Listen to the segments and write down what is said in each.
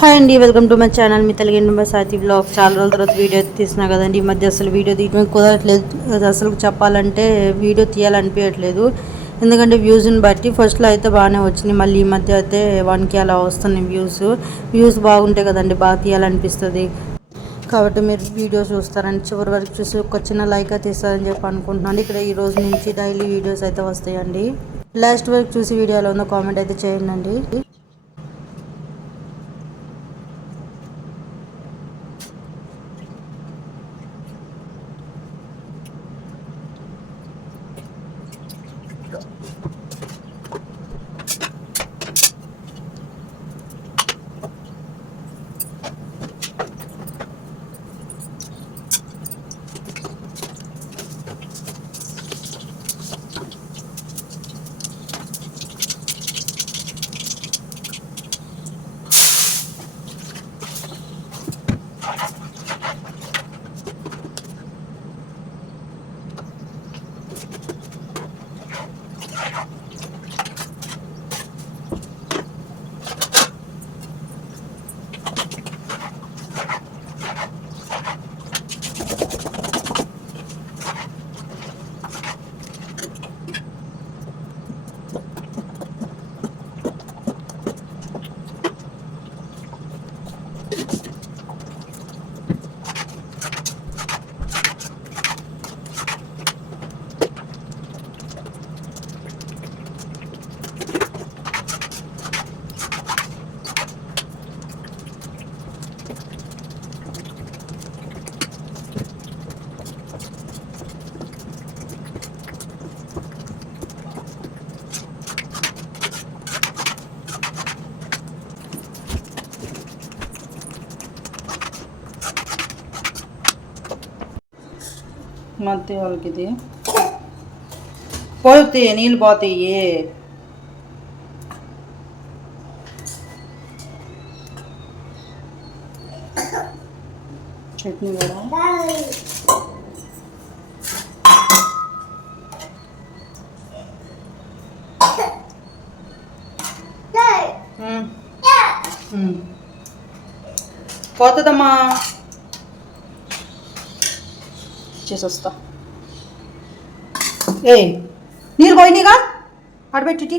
Hi అండి welcome to my channel. మీ Telugu number సాతి బ్లాగ్ చాలా రోజుల తర్వాత వీడియో తీసినా కదండి. ఈ మధ్య అసలు వీడియో తీయడం కుదరట్లేదు. అసలు చెప్పాలంటే వీడియో తీయాలనిపించట్లేదు. ఎందుకంటే వ్యూస్ని బట్టి ఫస్ట్లో అయితే బాగానే వచ్చినాయి మళ్ళీ ఈ మధ్య అయితే వన్కి అలా వస్తున్నాయి వ్యూస్. వ్యూస్ బాగుంటే కదండి బాగా తీయాలనిపిస్తుంది. కాబట్టి మీరు వీడియో చూస్తారని చివరి వరకు చూసి ఒక చిన్న లైక్ అయితే ఇస్తారని చెప్పి అనుకుంటున్నాను. ఇక్కడ ఈ రోజు నుంచి డైలీ వీడియోస్ అయితే వస్తాయండి. లాస్ట్ వరకు చూసి వీడియోలో ఉన్న ఉందో కామెంట్ అయితే చేయండి. మత్తి వాళ్ళకి ఇది పోతాయి నీళ్ళు పోతాయి చట్నీ కూడా ఉమ్. ఉమ్. వస్తా ఏ నీరు పోయినాయిగా అడబెట్టి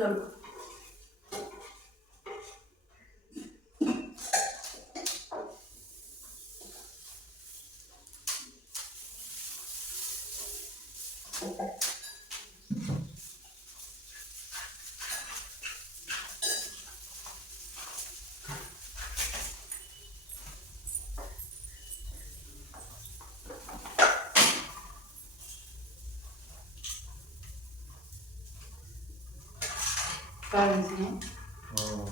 i'm 사이즈는? 어.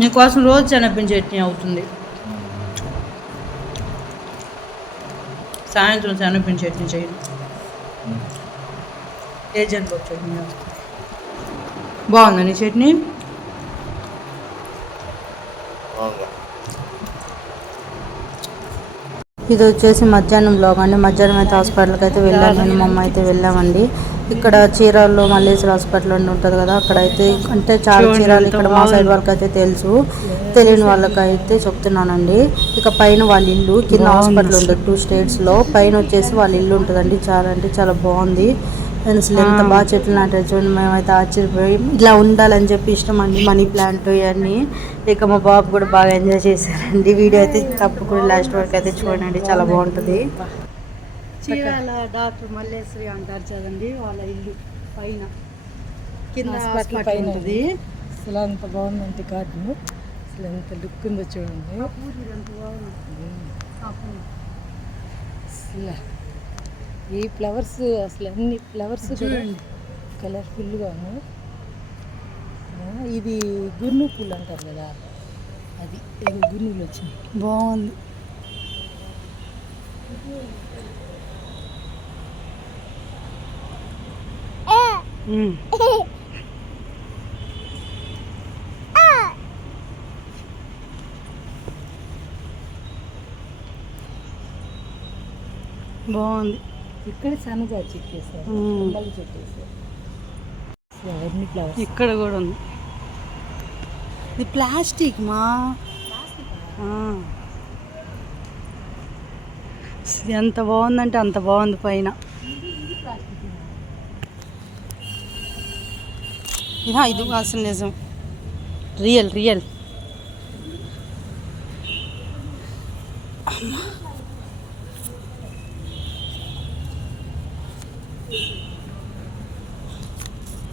నీకోసం రోజు శనగపిండి చట్నీ అవుతుంది. సాయంత్రం శనగపిండి చట్నీ చేయండి ఏజెంట్ చట్నీ? చేస్తాను. బాగుందా నీ చట్నీ? ఇది వచ్చేసి మధ్యాహ్నం బ్లాగ్ అండి. మధ్యాహ్నం అయితే హాస్పిటల్కి అయితే వెళ్ళాను నేను మా అమ్మ అయితే వెళ్ళామండి. ఇక్కడ చీరాల్లో మల్లేశ్వర హాస్పిటల్ అని ఉంటుంది కదా అక్కడ అయితే అంటే చాలా చీరాలు ఇక్కడ మా సైడ్ వాళ్ళకి అయితే తెలుసు. తెలియని వాళ్ళకి అయితే చెప్తున్నానండి. ఇక పైన వాళ్ళ ఇల్లు కింద హాస్పిటల్ ఉంటుంది టూ స్టేట్స్లో పైన వచ్చేసి వాళ్ళ ఇల్లు ఉంటుందండి. చాలా అంటే చాలా బాగుంది. నేను అసలు ఎంత బాగా చెట్లు నాటారు చూడండి మేమైతే ఆశ్చర్యపోయి ఇలా ఉండాలని చెప్పి ఇష్టం అండి మనీ ప్లాంట్ ఇవన్నీ. ఇక మా బాబు కూడా బాగా ఎంజాయ్ చేశారండి. వీడియో అయితే తప్పకుండా లాస్ట్ వరకు అయితే చూడండి. చాలా బాగుంటుంది. చీరాల డాక్టర్ మల్లేశ్వరి అంటారు చదండి వాళ్ళ ఇల్లు పైన. కింద హాస్పిటల్ హాస్పిటల్ పైన ఉంటుంది. అసలు అంత బాగుందంటే గార్డెన్. అసలు ఎంత లుక్ ఉందో చూడండి. అసలు ఈ ఫ్లవర్స్ అసలు అన్ని ఫ్లవర్స్ చూడండి. కలర్ఫుల్గాను ఇది గుర్ను పూలు అంటారు కదా అది గుర్నులు వచ్చినాయి. బాగుంది. బాగుంది. ఇక్కడ సన్నజా చెట్టు వేసారు వేసారు ఫ్లవర్స్ ఇక్కడ కూడా ఉంది. ఇది ప్లాస్టిక్ మా. ఎంత బాగుందంటే అంత బాగుంది పైన. ఇది అసలు నిజం. Real real.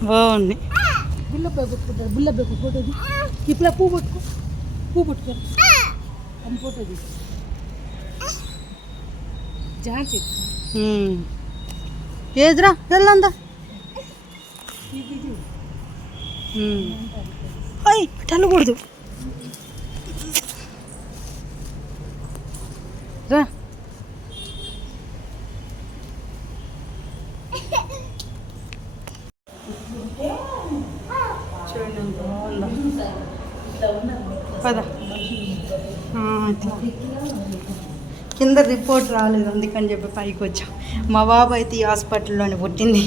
బాగుంది. బుల్లబ్బాయి బుల్లబ్బాయి ఫోటో తీ. ఇప్పుడు పువ్వు పట్టుకో పువ్వు పట్టుకో. అని ఫోటో తీసి ఝాన్సీ ఉమ్. ఏదిరా? వెళ్ళందా? ఇది ఇది. కింద రిపోర్ట్ రాలేదు అందుకని చెప్పి పైకి వచ్చాం. మా బాబు అయితే ఈ హాస్పిటల్లోనే పుట్టింది.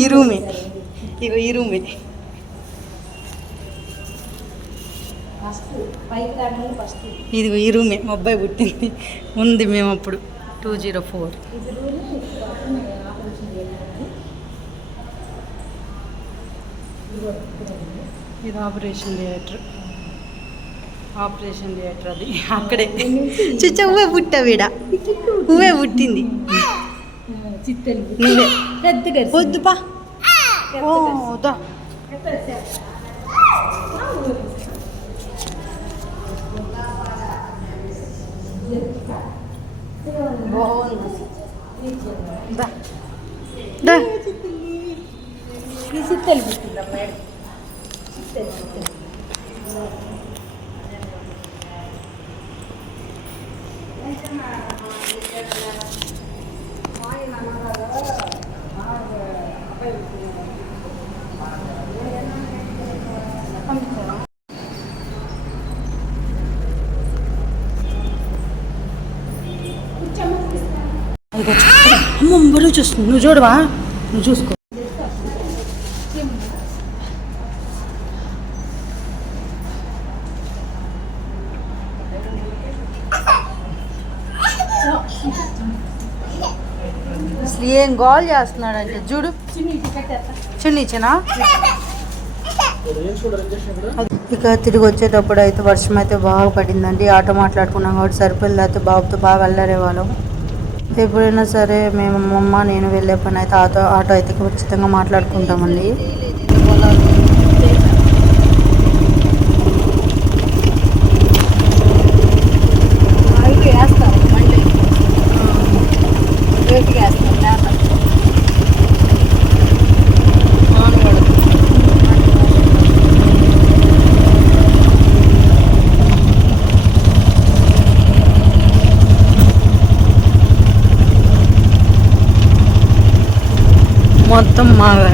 ఈ రూమే. ఇగో ఈ రూమే. ఫస్ట్ పైకి రాగానే ఫస్ట్. ఇదిగో ఈ రూమే. మా అబ్బాయి పుట్టింది. ఉంది మేము అప్పుడు. Two zero four. ఇది ఇది ఆపరేషన్ థియేటర్. ఆపరేషన్ థియేటర్ అది అక్కడే. చిచ్చ నువ్వే పుట్టావిడ నువ్వే పుట్టింది. నువ్వే. పెద్దగా వద్దు పా. ఓ వద్దా. బాగుంది. దా. దా. ఈ చిత్తలు పుట్టిందా మేడం చిత్తలు చిత్తలు ఇదిగో అమ్మ బరువు చూస్తుంది నువ్వు చూడవా? నువ్వు చూసుకో. అసలు ఏం గోల్ చేస్తున్నాడంటే చూడు. చిన్న ఇక తిరిగి వచ్చేటప్పుడు అయితే వర్షం అయితే బాగా పడిందండి. ఆటో మాట్లాడుకున్నాం కాబట్టి సరిపోయింది. అయితే బాబుతో బాగా అల్లరే వాళ్ళం ఎప్పుడైనా సరే మేము మా అమ్మ నేను వెళ్ళే పని అయితే ఆటో ఆటో అయితే ఖచ్చితంగా మాట్లాడుకుంటామండి. మొత్తం మాగాడే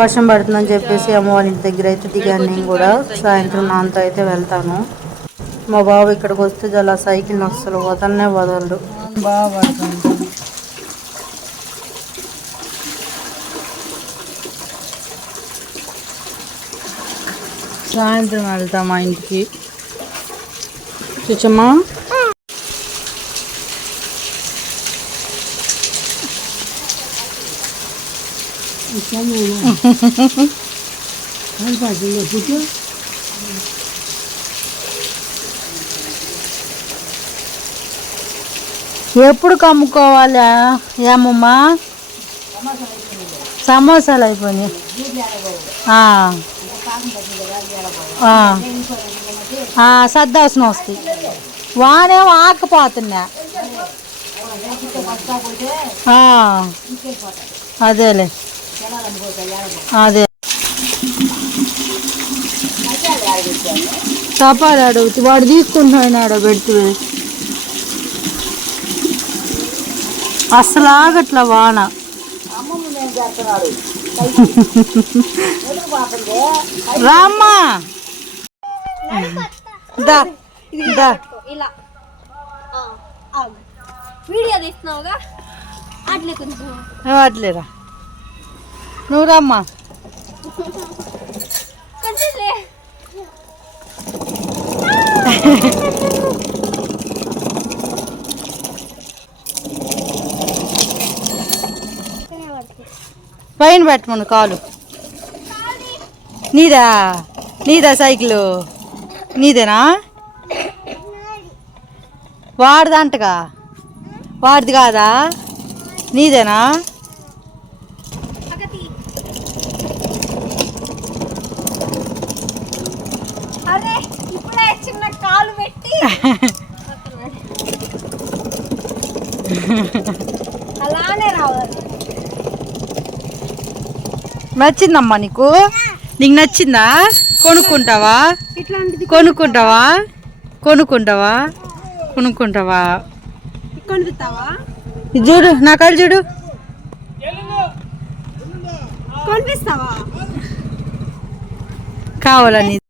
వర్షం పడుతుందని చెప్పేసి అమ్మవారి ఇంటి దగ్గర అయితే దిగాను నేను కూడా. సాయంత్రం నాన్నతో అయితే వెళ్తాను. మా బాబు ఇక్కడికి వస్తే చాలా సైకిల్ అసలు వదలనే వదలడు. బాగా పడుతుంది. సాయంత్రం వెళ్తాం మా ఇంటికి. చూచమ్మా. ఎప్పుడు కమ్ముకోవాలా? ఏమమ్మా? సమోసాలు అయిపోయినాయి. ఆ. సర్దాల్సిన వస్తాయి. వానేమో ఆకపోతున్నా అదేలే. అదే. చపాలి అడుగుతు వాడు తీసుకుంటున్నాడు పెడుతూ. అసలు ఆగట్లా వాన. రామ్మా. దా. దా. ఇలా. వీడియో తీస్తున్నావుగా? అట్లే కొంచెం. అట్లేరా? నువ్వు రామ్మా కొంచెం లే పైన పెట్టమను కాలు. నీదా? నీదా సైకిల్? నీదేనా? వాడిదంటగా. వాడిది కాదా? నీదేనా? చిన్న కాలు పెట్టి అలానే రావాలి. నచ్చిందమ్మా నీకు? నీకు నచ్చిందా? కొనుక్కుంటావా? కొనుక్కుంటావా? కొనుక్కుంటావా? కొనుక్కుంటావా? చూడు నా కాళ్ళు చూడు. కొనిపిస్తావా? కావాలని